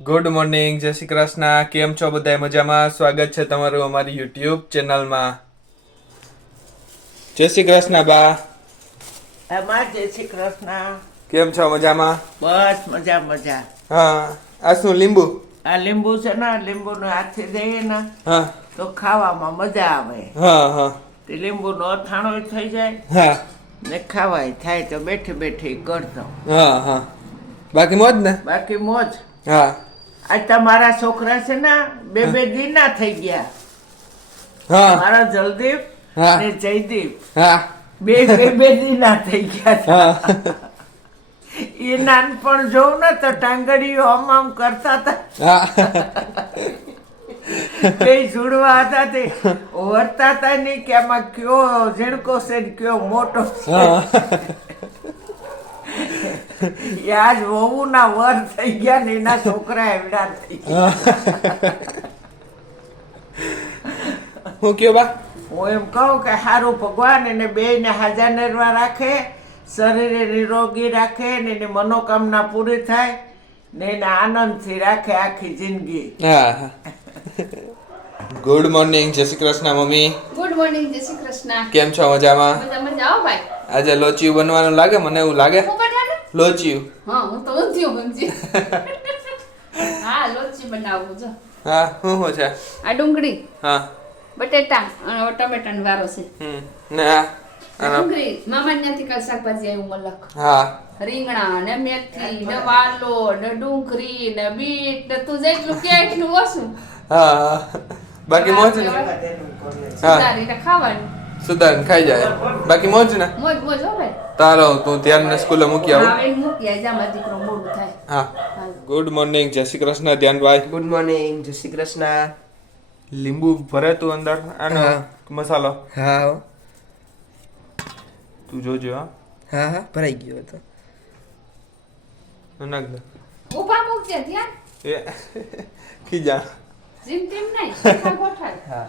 Good morning, જય શ્રી કૃષ્ણ. કેમ છો બધા? મજામાં? સ્વાગત છે તમારું અમારી યુટ્યુબ ચેનલમાં. જય શ્રી કૃષ્ણ બા. જય શ્રી કૃષ્ણ. કેમ છો? મજામાં? બસ મજા મજા. હા, આ શું લીંબુ? આ લીંબુ છે ને, લીંબુનો હાથથી દઈએ ને હા તો ખાવામાં મજા આવે. હા હા તે લીંબુનો અથાણો થઈ જાય હા ને ખાવાય થાય તો બેઠી બેઠી કરતો. હા હા બાકી મોજ ને? બાકી મોજ. હા આજ તમારા છોકરા છે ને બે દીના થઈ ગયા. હા મારા જલદીપ હા ને જયદીપ હા બે દીના થઈ ગયા. હા એ નાનપણ જોઉં ને તો ટાંગડીઓ આમ કરતા હતા. હા બે જોડવા હતા તે વર્તા હતા નહીં કે આમાં કયો ઝીણકો છે ને કયો મોટો છે. આજ વહુ ના વર થઈ ગયા ને એના છોકરા એવડા થઈ ગયા. હું કયો બા? હું એમ કહું કે સારું ભગવાન એને બે ને હાજર નિર્વા રાખે, શરીરે નિરોગી રાખે ને એની મનોકામના પૂરી થાય ને એને આનંદથી રાખે આખી જિંદગી. હા ગુડ મોર્નિંગ, જય Shri Krishna mummy. Good morning, જય શ્રી કૃષ્ણ. કેમ છો? મજામાં? મજા આવો ભાઈ. આજે લોચિયું બનવાનું લાગે મને, એવું લાગે. હું બનાવું? લોચિયું. હા, હું તો ઊંધિયું સમજી. હા, લોચી બનાવું છો. હા, શું છે? આ ડુંગળી, હા બટેટા અને ટમેટાનો વારો છે. ને આ ડુંગળી મામા ત્યાંથી કાલ શાકભાજી આવ્યું મલક. હા રીંગણા ને મેથી ને વાલો ને ડુંગળી ને બીટ ને તું જેટલું કે એટલું ઓછું. હા બાકી મોજ ને? હા સુધારીને ખાવાનું. સુધારીને ખાઈ જાય. બાકી મોજ ને? મોજ મોજ હો ભાઈ. તારો તું ધ્યાન સ્કૂલે મૂકી આવું. હા, એને મૂકી આવી જા, મારો દીકરો મોડું થાય. હા હાલ. ગુડ મોર્નિંગ, જય શ્રી કૃષ્ણ ધ્યાનભાઈ. ગુડ મોર્નિંગ, જય શ્રી કૃષ્ણ. લીંબુ ભરે તું અંદર આનો હા. મસાલો હા હો. તું જોજો. હા હા ભરાઈ ગયો હતો. નાખ દે. ઊભા મૂકજે ધ્યાન. એ ખીજા. જીમ તેમ નહીં, ગોઠાય ગોઠાય. હા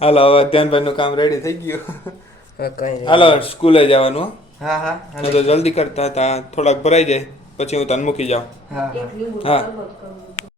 હાલો હવે ધ્યાનભાઈ નું કામ રેડી થઈ ગયું. હવે કઈ નહીં. હાલો સ્કૂલે જવાનું હો. હા હા તો જલ્દી કરતા હતા, થોડાક ભરાઈ જાય પછી હું તને મૂકી જાઉં. હા એક લીંબુ હા. શરબત કરવું.